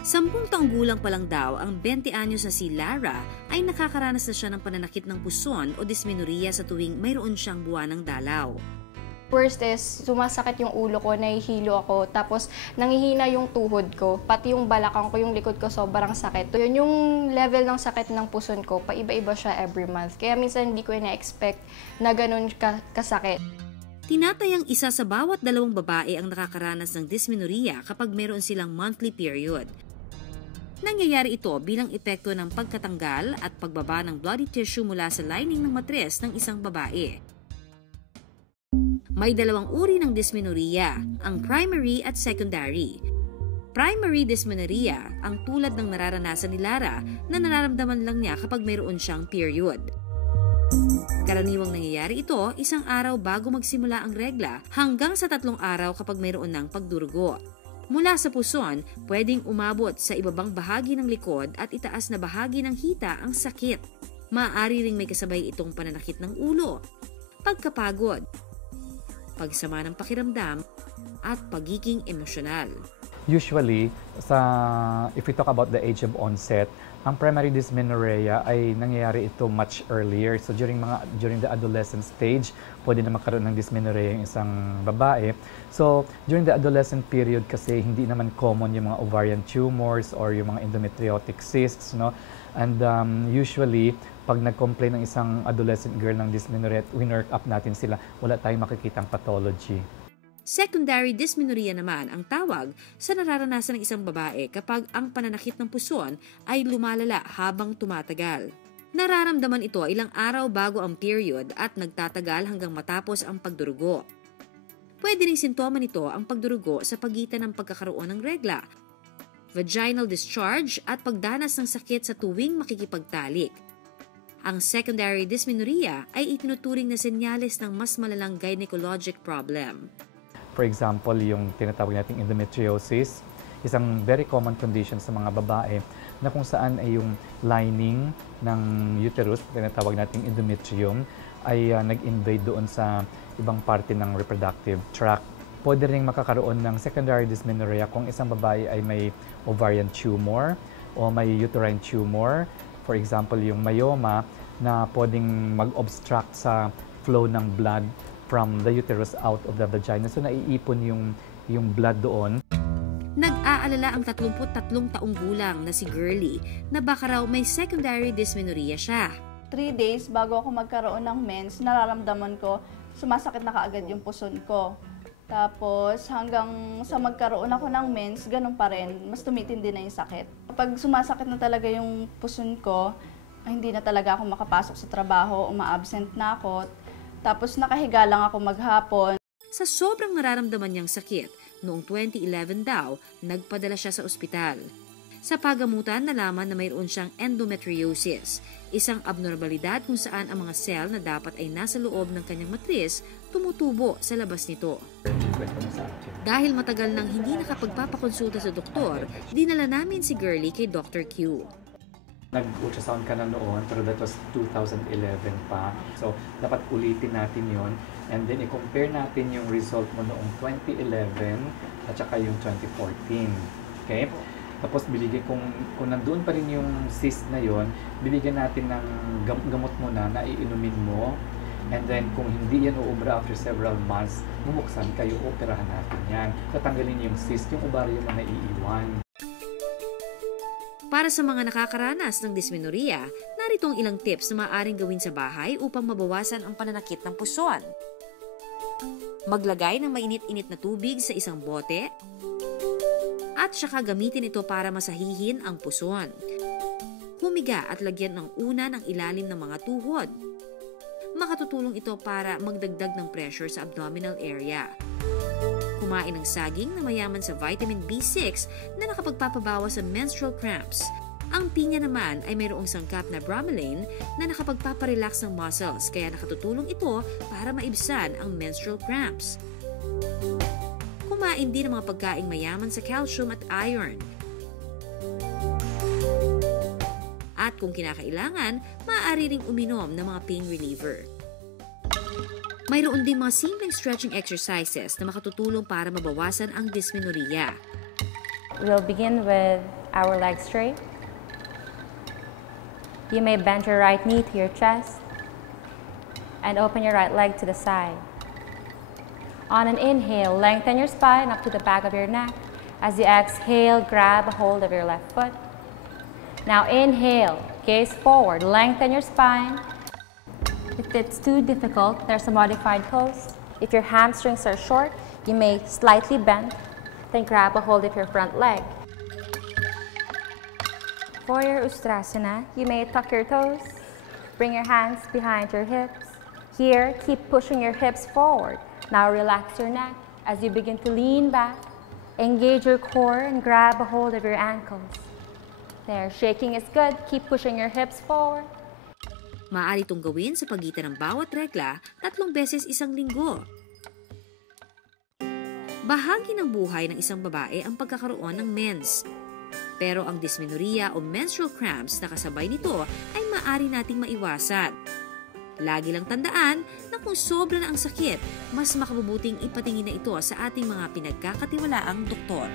10 taong gulang pa lang daw ang 20 anyos na si Lara ay nakakaranas na siya ng pananakit ng puson o dysmenorrhea sa tuwing mayroon siyang buwan ng dalaw. Worst is, sumasakit yung ulo ko, nahihilo ako, tapos nangihina yung tuhod ko, pati yung balakang ko, yung likod ko sobrang sakit. Yun yung level ng sakit ng puson ko, paiba-iba siya every month. Kaya minsan hindi ko na-expect na ganun kasakit. Tinatayang isa sa bawat 2 babae ang nakakaranas ng dysmenorrhea kapag meron silang monthly period. Nangyayari ito bilang epekto ng pagkatanggal at pagbaba ng bloody tissue mula sa lining ng matres ng isang babae. May 2 uri ng dysmenorrhea, ang primary at secondary. Primary dysmenorrhea ang tulad ng nararanasan ni Lara na nararamdaman lang niya kapag mayroon siyang period. Karaniwang nangyayari ito 1 araw bago magsimula ang regla hanggang sa 3 araw kapag mayroon ng pagdurugo. Mula sa puson, pwedeng umabot sa ibabang bahagi ng likod at itaas na bahagi ng hita ang sakit. Maaari ring may kasabay itong pananakit ng ulo, pagkapagod, pagsama ng pakiramdam, at pagiging emosyonal. Usually, if we talk about the age of onset, ang primary dysmenorrhea ay nangyayari ito much earlier. So during the adolescent stage, pwede na magkaroon ng dysmenorrhea yung isang babae. So during the adolescent period kasi hindi naman common yung mga ovarian tumors or yung mga endometriotic cysts, no? And usually, pag nag-complain ng isang adolescent girl ng dysmenorrhea, winwork up natin sila, wala tayong makikitang pathology. Secondary dysmenorrhea naman ang tawag sa nararanasan ng isang babae kapag ang pananakit ng puson ay lumalala habang tumatagal. Nararamdaman ito ilang araw bago ang period at nagtatagal hanggang matapos ang pagdurugo. Pwede ring sintoma nito ang pagdurugo sa pagitan ng pagkakaroon ng regla, vaginal discharge at pagdanas ng sakit sa tuwing makikipagtalik. Ang secondary dysmenorrhea ay itinuturing na senyales ng mas malalang gynecologic problem. For example, yung tinatawag nating endometriosis, isang very common condition sa mga babae na kung saan ay yung lining ng uterus, tinatawag nating endometrium, ay nag-invade doon sa ibang parte ng reproductive tract. Pwede rin makakaroon ng secondary dysmenorrhea kung isang babae ay may ovarian tumor o may uterine tumor. For example, yung myoma na pwedeng mag-obstruct sa flow ng blood from the uterus out of the vagina. So naiipon yung blood doon. Nag-aalala ang 33 taong gulang na si Girlie na baka raw may secondary dysmenorrhea siya. 3 days bago ako magkaroon ng mens, nararamdaman ko sumasakit na kaagad yung puson ko. Tapos hanggang sa magkaroon ako ng mens, ganun pa rin, mas tumitindi na yung sakit. Kapag sumasakit na talaga yung puson ko, hindi na talaga ako makapasok sa trabaho, uma-absent na ako. Tapos nakahiga lang ako maghapon. Sa sobrang nararamdaman niyang sakit, noong 2011 daw, nagpadala siya sa ospital. Sa pagamutan, nalaman na mayroon siyang endometriosis, isang abnormalidad kung saan ang mga cell na dapat ay nasa loob ng kanyang matris, tumutubo sa labas nito. Dahil matagal nang hindi nakapagpapakonsulta sa doktor, dinala namin si Girlie kay Dr. Q. Nag-ultrasound ka na noon, pero that was 2011 pa. So, dapat ulitin natin yon and then i-compare natin yung result mo noong 2011 at saka yung 2014. Okay? Tapos, kung nandoon pa rin yung cyst na yon, bibigyan natin ng gamot muna na iinumin mo. And then, kung hindi yan uubra after several months, bumuksan kayo, operahan natin yan. Tatanggalin yung cyst, yung ovaryo na naiiwan. Para sa mga nakakaranas ng dysmenorrhea, narito ang ilang tips na maaaring gawin sa bahay upang mabawasan ang pananakit ng puson. Maglagay ng mainit-init na tubig sa isang bote at saka gamitin ito para masahihin ang puson. Humiga at lagyan ng una ng ilalim ng mga tuhod. Makatutulong ito para magdagdag ng pressure sa abdominal area. Kumain ng saging na mayaman sa vitamin B6 na nakapagpapabawas sa menstrual cramps. Ang pinya naman ay mayroong sangkap na bromelain na nakapagpaparelax ng muscles kaya nakatutulong ito para maibsan ang menstrual cramps. Kumain din ng mga pagkaing mayaman sa calcium at iron. At kung kinakailangan, maaari ring uminom ng mga pain reliever. Mayroon din mga simpleng stretching exercises na makatutulong para mabawasan ang dysmenorrhea. We'll begin with our legs straight. You may bend your right knee to your chest and open your right leg to the side. On an inhale, lengthen your spine up to the back of your neck. As you exhale, grab a hold of your left foot. Now inhale, gaze forward, lengthen your spine. If it's too difficult, there's a modified pose. If your hamstrings are short, you may slightly bend, then grab a hold of your front leg. For your Ustrasana, you may tuck your toes, bring your hands behind your hips. Here, keep pushing your hips forward. Now relax your neck as you begin to lean back. Engage your core and grab a hold of your ankles. There, shaking is good. Keep pushing your hips forward. Maaari itong gawin sa pagitan ng bawat regla 3 beses isang linggo. Bahagi ng buhay ng isang babae ang pagkakaroon ng mens. Pero ang dysmenorrhea o menstrual cramps na kasabay nito ay maaari nating maiwasan. Lagi lang tandaan na kung sobra na ang sakit, mas makabubuting ipatingin na ito sa ating mga pinagkakatiwalaang doktor.